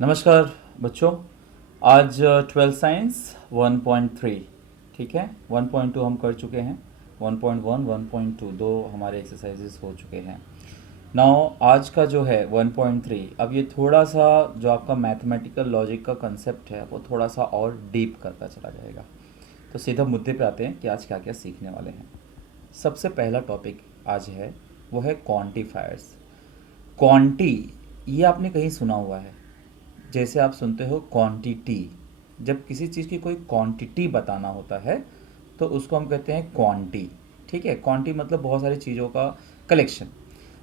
नमस्कार बच्चों। आज 12 साइंस 1.3, ठीक है। 1.2 हम कर चुके हैं। 1.1 1.2 दो हमारे एक्सरसाइजेस हो चुके हैं। नाउ आज का जो है 1.3, अब ये थोड़ा सा जो आपका मैथमेटिकल लॉजिक का कंसेप्ट है वो थोड़ा सा और डीप करता चला जाएगा। तो सीधा मुद्दे पे आते हैं कि आज क्या क्या सीखने वाले हैं। सबसे पहला टॉपिक आज है वो है क्वांटिफायर्स। क्वांटी, ये आपने कहीं सुना हुआ है। जैसे आप सुनते हो क्वांटिटी, जब किसी चीज़ की कोई क्वांटिटी बताना होता है तो उसको हम कहते हैं क्वांटी। ठीक है, क्वांटी मतलब बहुत सारी चीज़ों का कलेक्शन।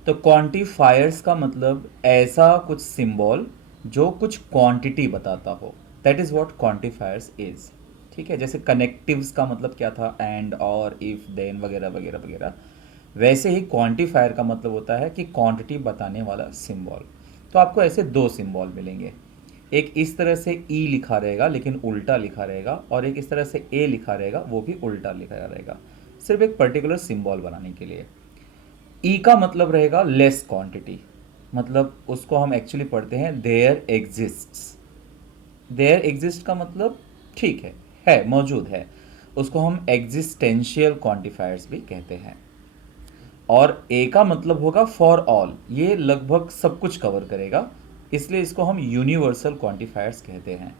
तो क्वांटिफायर्स का मतलब ऐसा कुछ सिंबल जो कुछ क्वांटिटी बताता हो, that is what quantifiers is. ठीक है, जैसे कनेक्टिव्स का मतलब क्या था, एंड और इफ़ देन वगैरह वगैरह वगैरह। वैसे ही क्वांटिफायर का मतलब होता है कि क्वांटिटी बताने वाला सिंबल। तो आपको ऐसे दो सिंबल मिलेंगे। एक इस तरह से ई लिखा रहेगा लेकिन उल्टा लिखा रहेगा, और एक इस तरह से ए लिखा रहेगा वो भी उल्टा लिखा रहेगा, सिर्फ एक पर्टिकुलर सिंबल बनाने के लिए। ई का मतलब रहेगा लेस क्वांटिटी, मतलब उसको हम एक्चुअली पढ़ते हैं देयर एग्जिस्ट्स। देयर एग्जिस्ट का मतलब ठीक है मौजूद है। उसको हम एग्जिस्टेंशियल क्वांटिफायर्स भी कहते हैं। और ए का मतलब होगा फॉर ऑल, ये लगभग सब कुछ कवर करेगा, इसलिए इसको हम यूनिवर्सल क्वांटिफायर्स कहते हैं।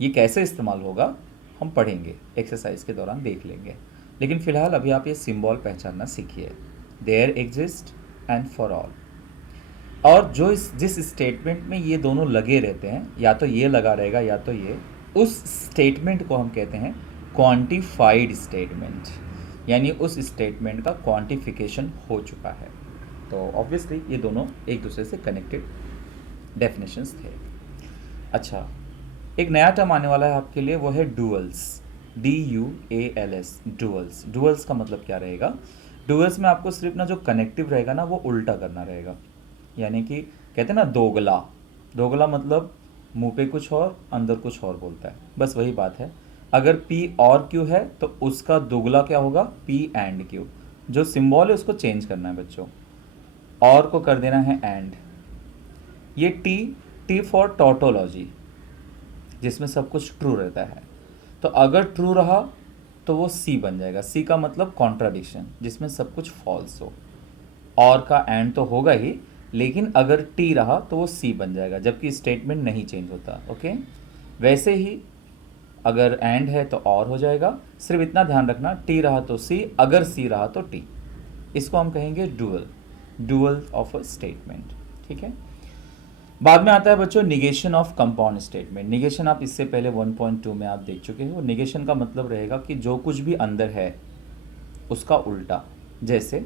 ये कैसे इस्तेमाल होगा हम पढ़ेंगे, एक्सरसाइज के दौरान देख लेंगे। लेकिन फिलहाल अभी आप ये सिंबल पहचानना सीखिए, there exist and for all. और जिस स्टेटमेंट में ये दोनों लगे रहते हैं, या तो ये लगा रहेगा या तो ये, उस स्टेटमेंट को हम कहते हैं क्वांटिफाइड स्टेटमेंट, यानी उस स्टेटमेंट का क्वांटिफिकेशन हो चुका है। तो ऑब्वियसली ये दोनों एक दूसरे से कनेक्टेड डेफिनेशंस थे। अच्छा, एक नया टर्म आने वाला है आपके लिए, वो है डुअल्स। DUALS, duels. डुअल्स का मतलब क्या रहेगा? डुअल्स में आपको सिर्फ ना जो कनेक्टिव रहेगा ना वो उल्टा करना रहेगा। यानी कि कहते हैं ना दोगला। दोगला मतलब मुंह पे कुछ और अंदर कुछ और बोलता है, बस वही बात है। अगर P और Q है तो उसका दोगला क्या होगा? P and Q। जो सिंबल है उसको चेंज करना है बच्चों, और को कर देना है एंड। ये टी फॉर टॉटोलॉजी, जिसमें सब कुछ ट्रू रहता है। तो अगर ट्रू रहा तो वो सी बन जाएगा। सी का मतलब कॉन्ट्राडिक्शन, जिसमें सब कुछ फॉल्स हो। और का एंड तो होगा ही, लेकिन अगर टी रहा तो वो सी बन जाएगा, जबकि स्टेटमेंट नहीं चेंज होता। ओके, वैसे ही अगर एंड है तो और हो जाएगा। सिर्फ इतना ध्यान रखना, टी रहा तो सी, अगर सी रहा तो टी। इसको हम कहेंगे dual, dual of a statement. ठीक है। बाद में आता है बच्चों negation of compound statement. Negation आप इससे पहले 1.2 में आप देख चुके हो। निगेशन का मतलब रहेगा कि जो कुछ भी अंदर है उसका उल्टा। जैसे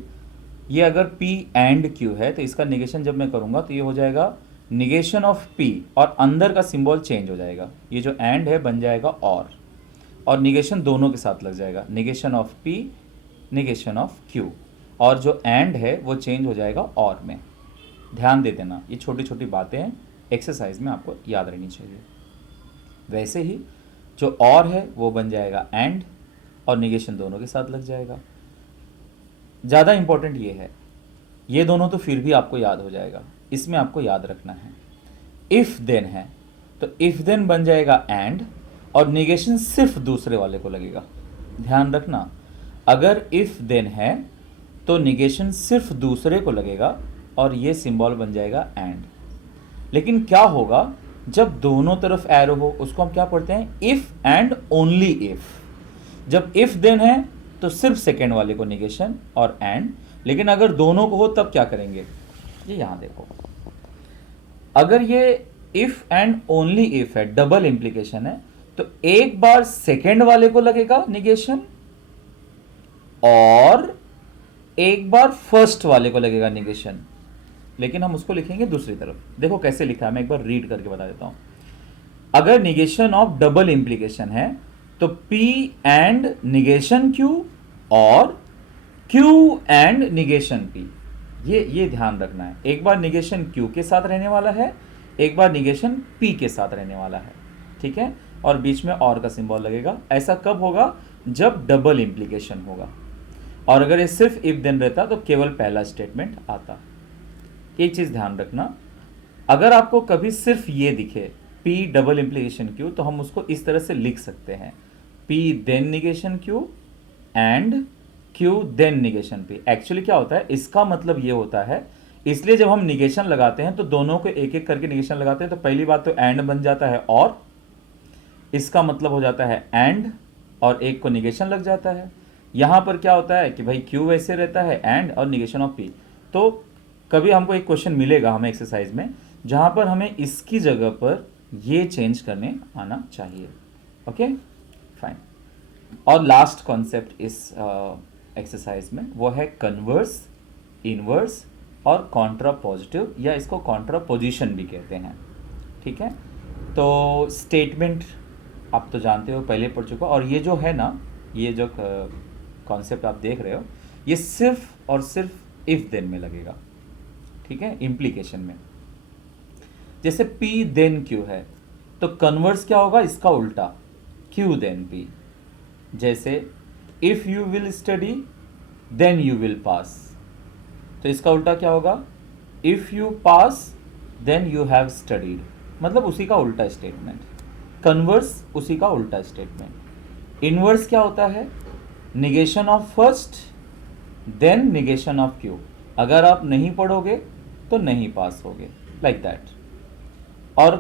ये अगर P एंड Q है तो इसका निगेशन जब मैं करूँगा तो ये हो जाएगा निगेशन ऑफ P, और अंदर का सिंबल चेंज हो जाएगा। ये जो एंड है बन जाएगा और निगेशन दोनों के साथ लग जाएगा, negation of P, negation of Q। और जो एंड है वो चेंज हो जाएगा और में। ध्यान दे देना, ये छोटी छोटी बातें हैं, एक्सरसाइज में आपको याद रहनी चाहिए। वैसे ही जो और है वो बन जाएगा एंड, और निगेशन दोनों के साथ लग जाएगा। ज़्यादा इंपॉर्टेंट ये है, ये दोनों तो फिर भी आपको याद हो जाएगा, इसमें आपको याद रखना है इफ़ देन है तो इफ़ देन बन जाएगा एंड, और निगेशन सिर्फ दूसरे वाले को लगेगा। ध्यान रखना, अगर इफ़ देन है तो निगेशन सिर्फ दूसरे को लगेगा और ये सिंबल बन जाएगा एंड। लेकिन क्या होगा जब दोनों तरफ एरो हो? उसको हम क्या पढ़ते हैं? If and only if. जब इफ़ देन है तो सिर्फ सेकेंड वाले को निगेशन और एंड, लेकिन अगर दोनों को हो तब क्या करेंगे? ये यहां देखो, अगर ये इफ़ एंड ओनली इफ़ है, डबल इंप्लीकेशन है, तो एक बार सेकेंड वाले को लगेगा निगेशन और एक बार फर्स्ट वाले को लगेगा निगेशन। लेकिन हम उसको लिखेंगे दूसरी तरफ। देखो कैसे लिखा है, मैं एक बार रीड करके बता देता हूं। अगर निगेशन ऑफ डबल इंप्लीकेशन है तो P एंड निगेशन Q और Q एंड निगेशन P। ये ध्यान रखना है, एक बार निगेशन Q के साथ रहने वाला है, एक बार निगेशन P के साथ रहने वाला है। ठीक है, और बीच में और का सिंबल लगेगा। ऐसा कब होगा? जब डबल इंप्लीकेशन होगा। और अगर ये सिर्फ इफ देन रहता तो केवल पहला स्टेटमेंट आता। एक चीज ध्यान रखना, अगर आपको कभी सिर्फ ये दिखे P डबल इम्प्लीकेशन Q, तो हम उसको इस तरह से लिख सकते हैं, P then negation Q and Q then negation P। Actually क्या होता है, इसका मतलब ये होता है, इसलिए जब हम निगेशन लगाते हैं तो दोनों को एक एक करके निगेशन लगाते हैं, तो पहली बात तो एंड बन जाता है, और इसका मतलब हो जाता है एंड, और एक को निगेशन लग जाता है। यहां पर क्या होता है कि भाई Q वैसे रहता है एंड और निगेशन ऑफ P। तो कभी हमको एक क्वेश्चन मिलेगा हमें एक्सरसाइज में जहां पर हमें इसकी जगह पर ये चेंज करने आना चाहिए। Okay fine. और लास्ट कॉन्सेप्ट इस एक्सरसाइज में वो है कन्वर्स, इनवर्स और कॉन्ट्रा पॉजिटिव, या इसको कॉन्ट्रा पोजिशन भी कहते हैं। ठीक है, तो स्टेटमेंट आप तो जानते हो, पहले पढ़ चुका। और ये जो है ना, ये जो कॉन्सेप्ट आप देख रहे हो, ये सिर्फ और सिर्फ इफ देन में लगेगा। ठीक है, इम्प्लीकेशन में। जैसे P देन Q है, तो कन्वर्स क्या होगा, इसका उल्टा, Q देन P। जैसे if you will study then you will pass, तो इसका उल्टा क्या होगा, if you pass then you have studied, मतलब उसी का उल्टा स्टेटमेंट। कन्वर्स उसी का उल्टा स्टेटमेंट। इनवर्स क्या होता है, negation of first then negation of Q. अगर आप नहीं पढ़ोगे तो नहीं पास होगे, लाइक दैट। और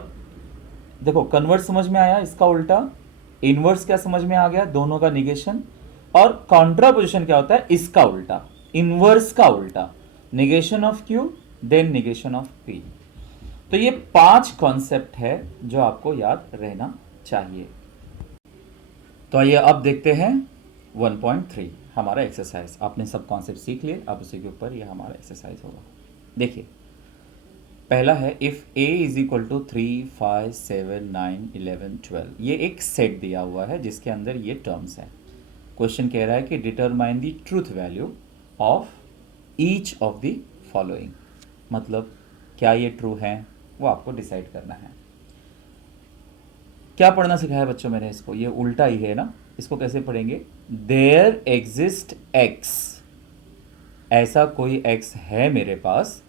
देखो, कन्वर्स समझ में आया, इसका उल्टा। इनवर्स क्या समझ में आ गया, दोनों का निगेशन। और कॉन्ट्रापोजिशन क्या होता है, इसका उल्टा, इनवर्स का उल्टा, negation of Q then negation of P. तो ये 5 कॉन्सेप्ट है जो आपको याद रहना चाहिए। तो आइए अब देखते हैं 1.3 हमारा एक्सरसाइज। आपने सब कॉन्सेप्ट सीख लिए, अब उसी के ऊपर ये हमारा एक्सरसाइज होगा। देखिए, पहला है if a is equal to 3, 5, 7, 9, 11, 12। ये एक सेट दिया हुआ है जिसके अंदर ये टर्म्स हैं। क्वेश्चन कह रहा है कि determine the truth value of each of the following. मतलब क्या ये ट्रू है, वो आपको डिसाइड करना है। क्या पढ़ना सिखाया बच्चों मैंने इसको, ये उल्टा ही है ना। इसको कैसे पढ़ेंगे, देयर एग्जिस्ट एक्स, ऐसा कोई एक्स है मेरे पास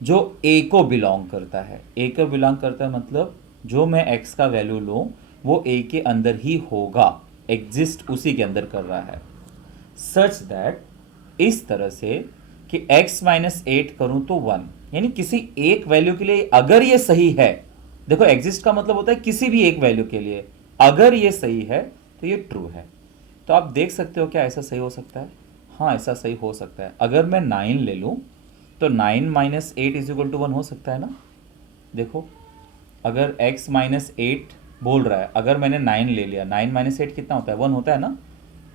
जो ए को बिलोंग करता है। ए को बिलोंग करता है मतलब जो मैं एक्स का वैल्यू लूँ वो ए के अंदर ही होगा, एग्जिस्ट उसी के अंदर कर रहा है। सच दैट, इस तरह से कि x माइनस 8 करूं तो 1, यानी किसी एक वैल्यू के लिए अगर ये सही है, देखो एग्जिस्ट का मतलब होता है किसी भी एक वैल्यू के लिए अगर ये सही है तो ये ट्रू है। तो आप देख सकते हो क्या ऐसा सही हो सकता है, हाँ ऐसा सही हो सकता है। अगर मैं 9 ले लूँ तो 9 माइनस 8 इज इक्वल टू 1 हो सकता है ना। देखो, अगर x माइनस 8 बोल रहा है, अगर मैंने 9 ले लिया, 9 माइनस 8 कितना होता है, 1 होता है ना।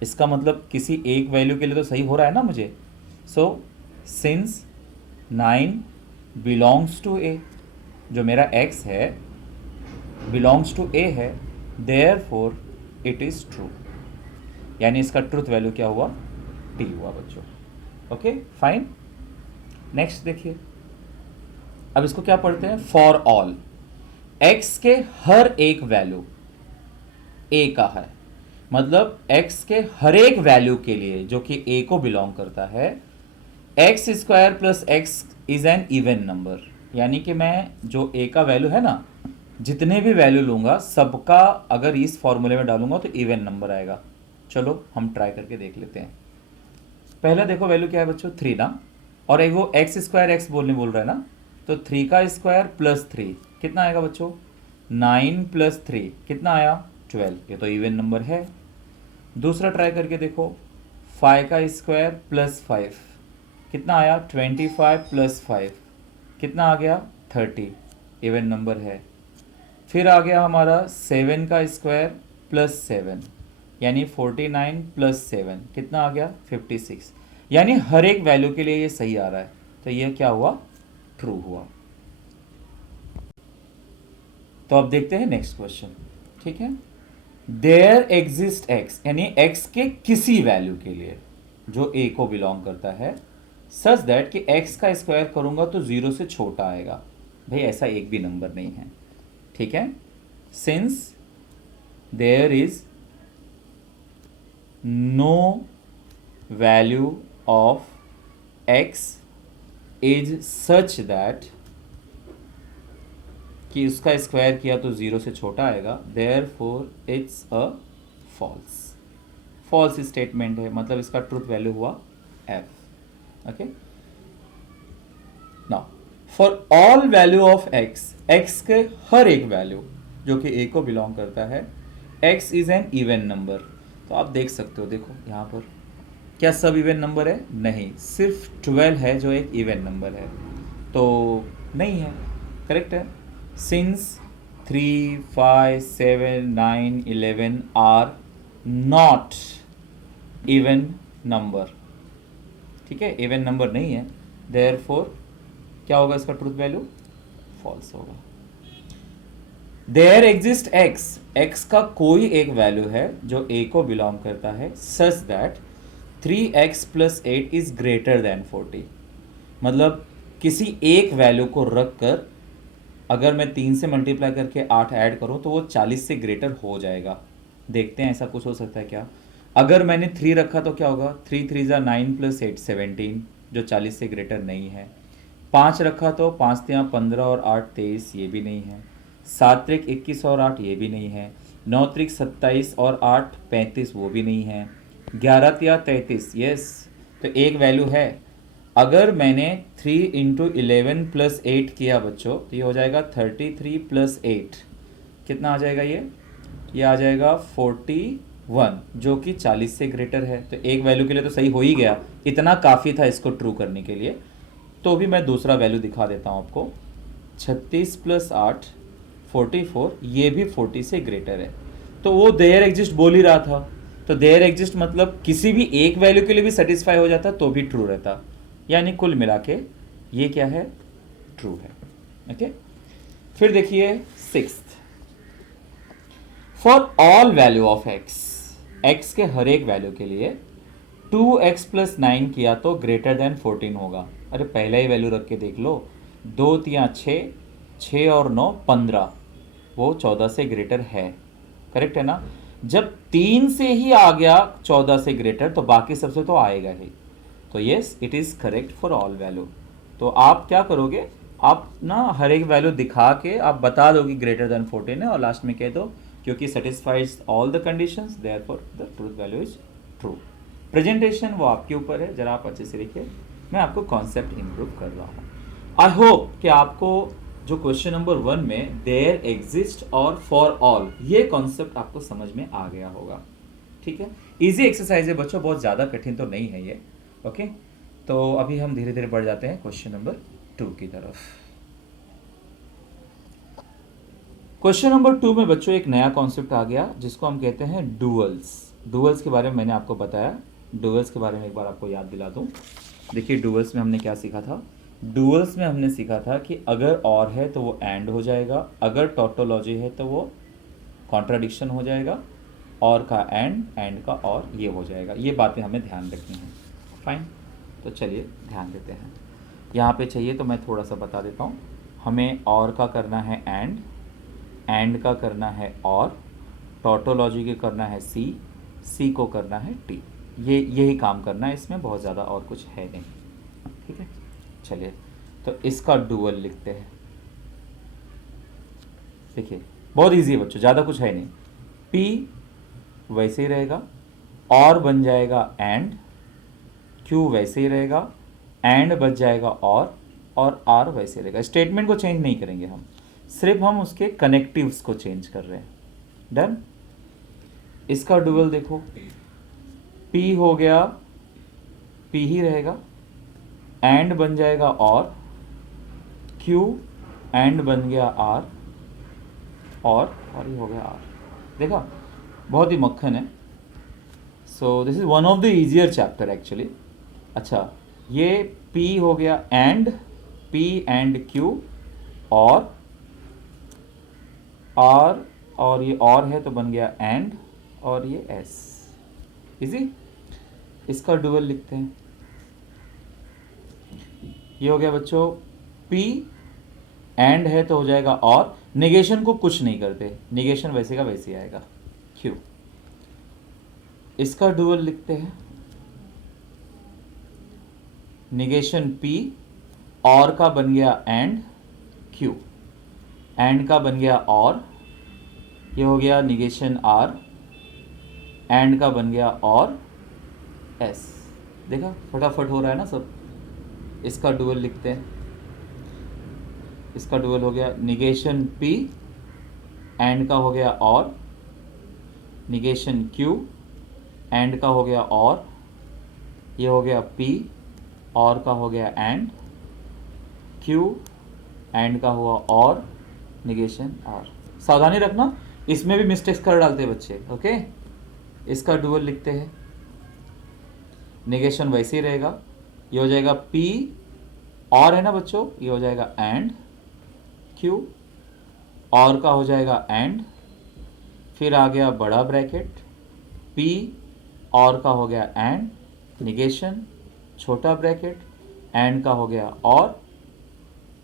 इसका मतलब किसी एक वैल्यू के लिए तो सही हो रहा है ना मुझे। सो सिंस 9 बिलोंग्स टू ए, जो मेरा x है बिलोंग्स टू ए है, देयरफॉर इट इज़ ट्रू, यानी इसका ट्रूथ वैल्यू क्या हुआ, टी हुआ बच्चों। Okay fine. नेक्स्ट देखिए, अब इसको क्या पढ़ते हैं, फॉर ऑल x के हर एक वैल्यू a का है, मतलब x के हर एक वैल्यू के लिए जो कि a को बिलोंग करता है, x square plus x is an even number. यानी कि मैं जो a का वैल्यू है ना, जितने भी वैल्यू लूंगा सबका अगर इस फॉर्मूले में डालूंगा तो इवन नंबर आएगा। चलो हम ट्राई करके देख लेते हैं। पहला देखो वैल्यू क्या है बच्चों, 3 ना, और एक वो एक्स स्क्वायर एक्स बोल रहा है ना, तो 3 का स्क्वायर प्लस 3 कितना आएगा बच्चों, 9 प्लस 3 कितना आया, 12। ये तो इवन नंबर है। दूसरा ट्राई करके देखो, 5 का स्क्वायर प्लस 5 कितना आया, 25 प्लस 5 कितना आ गया, 30, इवन नंबर है। फिर आ गया हमारा 7 का स्क्वायर प्लस 7 यानी 49 प्लस 7 कितना आ गया, 56। यानी हर एक वैल्यू के लिए ये सही आ रहा है, तो ये क्या हुआ, ट्रू हुआ। तो अब देखते हैं नेक्स्ट क्वेश्चन। ठीक है, देयर एग्जिस्ट एक्स, यानी एक्स के किसी वैल्यू के लिए जो ए को बिलोंग करता है, सच दैट कि एक्स का स्क्वायर करूंगा तो 0 से छोटा आएगा। भाई ऐसा एक भी नंबर नहीं है। ठीक है, since there is no value of x is such that कि उसका स्क्वायर किया तो 0 से छोटा आएगा, therefore it's a false. False statement है, मतलब इसका ट्रूथ वैल्यू हुआ f। Okay, now for all value of x, x के हर एक वैल्यू जो कि a को बिलोंग करता है, x is an even number. तो आप देख सकते हो, देखो यहाँ पर क्या सब इवन नंबर है? नहीं, सिर्फ 12 है जो एक इवन नंबर है, तो नहीं है, करेक्ट है। Since 3, 5, 7, 9, 11 are not even number, ठीक है, इवन नंबर नहीं है, देयरफॉर क्या होगा इसका ट्रूथ वैल्यू? फॉल्स होगा। देयर एग्जिस्ट x, x का कोई एक वैल्यू है जो a को बिलोंग करता है, such that 3x + 8 is greater than 40। मतलब किसी एक वैल्यू को रख कर अगर मैं 3 से मल्टीप्लाई करके 8 ऐड करूं तो वो 40 से ग्रेटर हो जाएगा। देखते हैं ऐसा कुछ हो सकता है क्या। अगर मैंने 3 रखा तो क्या होगा? 3 3 ज़ा 9 + 8 17, जो 40 से ग्रेटर नहीं है। 5 रखा तो 5 3 15 और 8 23, ये भी नहीं है। 7 3 21 और 8, ये भी नहीं है। 9 3 27 और 8 35, वो भी नहीं है। 11 3 33, यस, तो एक वैल्यू है। अगर मैंने 3 × 11 + 8 किया बच्चों, तो ये हो जाएगा 33 + 8, कितना आ जाएगा ये आ जाएगा 41, जो कि 40 से ग्रेटर है। तो एक वैल्यू के लिए तो सही हो ही गया, इतना काफ़ी था इसको ट्रू करने के लिए। तो भी मैं दूसरा वैल्यू दिखा देता हूँ आपको। 36 + 8 44, ये भी 40 से ग्रेटर है। तो वो देयर एग्जिस्ट बोल ही रहा था, तो देयर एग्जिस्ट मतलब किसी भी एक वैल्यू के लिए भी सेटिस्फाई हो जाता तो भी ट्रू रहता, यानी कुल मिला के ये क्या है? ट्रू है। ओके, फिर देखिए 6th, for all value of x, x के हर एक वैल्यू के लिए 2x + 9 किया तो ग्रेटर देन 14 होगा। अरे पहला ही वैल्यू रख के देख लो, 2 3 6, 6 और 9 15, वो 14 से ग्रेटर है, करेक्ट है ना। जब 3 से ही आ गया 14 से ग्रेटर, तो बाकी सबसे तो आएगा ही। तो yes, it is correct for all value. तो आप क्या करोगे, आप ना हर एक वैल्यू दिखा के आप बता दो कि ग्रेटर देन 14 है, और लास्ट में कह दो क्योंकि satisfies all the conditions, therefore the truth value is true. Presentation वो आपके ऊपर है, जरा आप अच्छे से लिखिए, मैं आपको कॉन्सेप्ट इंप्रूव कर रहा हूँ। आई होप कि आपको जो क्वेश्चन नंबर 1 में देयर एग्जिस्ट और फॉर ऑल, ये कॉन्सेप्ट आपको समझ में आ गया होगा, ठीक है। इजी एक्सरसाइज है बच्चों, बहुत ज़्यादा कठिन तो नहीं है ये। ओके, तो अभी हम धीरे धीरे बढ़ जाते हैं क्वेश्चन नंबर 2 की तरफ। क्वेश्चन नंबर 2 में बच्चों एक नया कॉन्सेप्ट आ गया जिसको हम कहते हैं डुअल्स। डुअल्स के बारे में मैंने आपको बताया, डुअल्स के बारे में एक बार आपको याद दिला दूं। देखिए डुअल्स में हमने क्या सीखा था। डुअल्स में हमने सीखा था कि अगर और है तो वो एंड हो जाएगा, अगर टोटोलॉजी है तो वो कॉन्ट्राडिक्शन हो जाएगा, और का एंड का और, ये हो जाएगा। ये बातें हमें ध्यान रखनी है। फाइन, तो चलिए ध्यान देते हैं। यहाँ पे चाहिए तो मैं थोड़ा सा बता देता हूँ। हमें और का करना है एंड का करना है और, टोटोलॉजी के करना है सी को करना है टी। यही काम करना है, इसमें बहुत ज़्यादा और कुछ है नहीं, ठीक है। चलिए तो इसका डुअल लिखते हैं। देखिए बहुत इजी है बच्चों, ज़्यादा कुछ है नहीं। पी वैसे ही रहेगा, और बन जाएगा एंड, क्यू वैसे ही रहेगा, एंड बच जाएगा और आर वैसे रहेगा। स्टेटमेंट को चेंज नहीं करेंगे हम, सिर्फ हम उसके कनेक्टिव्स को चेंज कर रहे हैं। डन। इसका डुअल देखो, पी हो गया, पी ही रहेगा, एंड बन जाएगा और, क्यू एंड बन गया आर, और ये हो गया आर। देखा, बहुत ही मक्खन है। So this is one of the easier chapter actually. अच्छा, ये पी हो गया एंड, पी एंड क्यू, और आर, और ये और है तो बन गया एंड, और ये एस। इजी। इसका डुअल लिखते हैं। ये हो गया बच्चों, पी एंड है तो हो जाएगा और, निगेशन को कुछ नहीं करते, निगेशन वैसे का वैसे आएगा, क्यू। इसका डुअल लिखते हैं, निगेशन पी, और का बन गया एंड, क्यू। एंड का बन गया और, ये हो गया निगेशन आर, एंड का बन गया और एस। देखा फटाफट हो रहा है ना सब। इसका डुअल लिखते हैं, इसका डुअल हो गया निगेशन पी, एंड का हो गया और, निगेशन क्यू, एंड का हो गया और, ये हो गया पी, और का हो गया एंड, क्यू, एंड का हुआ और, निगेशन आर। सावधानी रखना, इसमें भी मिस्टेक्स कर डालते हैं बच्चे। ओके, इसका डुअल लिखते हैं, निगेशन वैसे ही रहेगा, ये हो जाएगा पी और है ना बच्चों, ये हो जाएगा एंड, क्यू और का हो जाएगा एंड, फिर आ गया बड़ा ब्रैकेट, पी और का हो गया एंड, निगेशन, छोटा ब्रैकेट, एंड का हो गया और।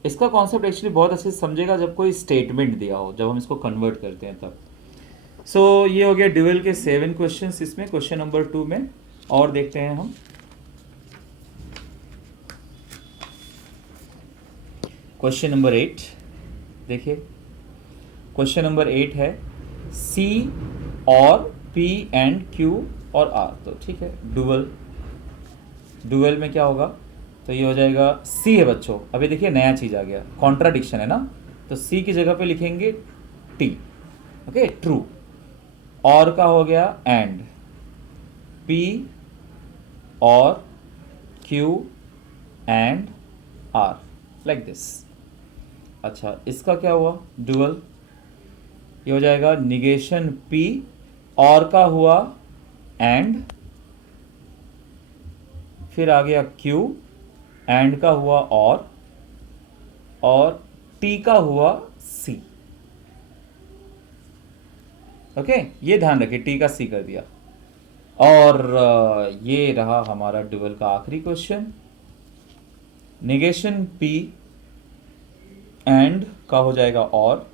इसका कॉन्सेप्ट एक्चुअली बहुत अच्छे से समझेगा जब कोई स्टेटमेंट दिया हो, जब हम इसको कन्वर्ट करते हैं तब। सो ये हो गया ड्यूअल के 7 क्वेश्चंस इसमें, क्वेश्चन नंबर 2 में। और देखते हैं हम क्वेश्चन नंबर 8। देखिए क्वेश्चन नंबर 8 है सी और पी एंड क्यू और आर। तो ठीक है, डुअल, डुअल में क्या होगा, तो ये हो जाएगा सी है बच्चों। अभी देखिए नया चीज आ गया, कॉन्ट्राडिक्शन है ना, तो सी की जगह पे लिखेंगे टी। Okay, true. और का हो गया एंड, पी और Q and R, like this. अच्छा, इसका क्या हुआ डुअल, ये हो जाएगा निगेशन पी और का हुआ एंड, फिर आ गया क्यू, एंड का हुआ और टी का हुआ सी। ओके, ये ध्यान रखिए, टी का सी कर दिया। और ये रहा हमारा डुअल का आखिरी क्वेश्चन, निगेशन पी एंड का हो जाएगा और,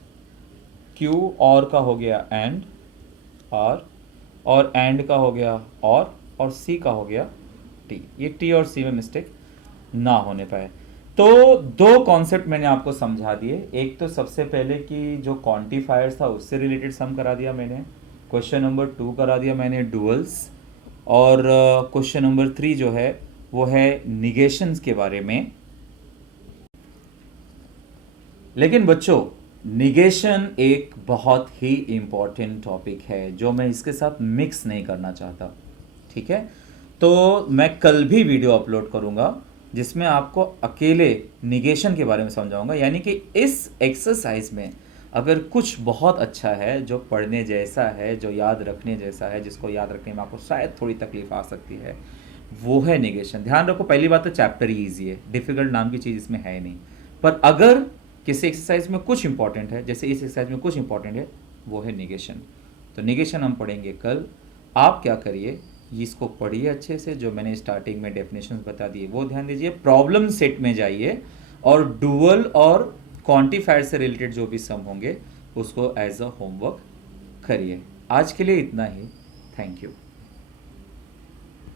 क्यू और का हो गया एंड, आर और एंड का हो गया और सी का हो गया टी। ये टी और सी में मिस्टेक ना होने पाए। तो दो कॉन्सेप्ट मैंने आपको समझा दिए। एक तो सबसे पहले कि जो क्वांटिफायर्स था उससे रिलेटेड सम करा दिया मैंने, क्वेश्चन नंबर 2 करा दिया मैंने डुअल्स, और क्वेश्चन नंबर 3 जो है वो है निगेशंस के बारे में। लेकिन बच्चों निगेशन एक बहुत ही इंपॉर्टेंट टॉपिक है जो मैं इसके साथ मिक्स नहीं करना चाहता। ठीक है, तो मैं कल भी वीडियो अपलोड करूंगा जिसमें आपको अकेले निगेशन के बारे में समझाऊंगा। यानी कि इस एक्सरसाइज में अगर कुछ बहुत अच्छा है, जो पढ़ने जैसा है, जो याद रखने जैसा है, जिसको याद रखने में आपको शायद थोड़ी तकलीफ आ सकती है, वो है निगेशन। ध्यान रखो, पहली बात तो चैप्टर ही ईजी है, डिफिकल्ट नाम की चीज़ इसमें है नहीं। पर अगर किसी एक्सरसाइज में कुछ इंपॉर्टेंट है, जैसे इस एक्सरसाइज में कुछ इंपॉर्टेंट है, वो है निगेशन। तो निगेशन हम पढ़ेंगे कल। आप क्या करिए, इसको पढ़िए अच्छे से, जो मैंने स्टार्टिंग में डेफिनेशंस बता दिए वो ध्यान दीजिए, प्रॉब्लम सेट में जाइए और डुअल और क्वांटिफायर से रिलेटेड जो भी सम होंगे उसको एज अ होमवर्क करिए। आज के लिए इतना ही, थैंक यू।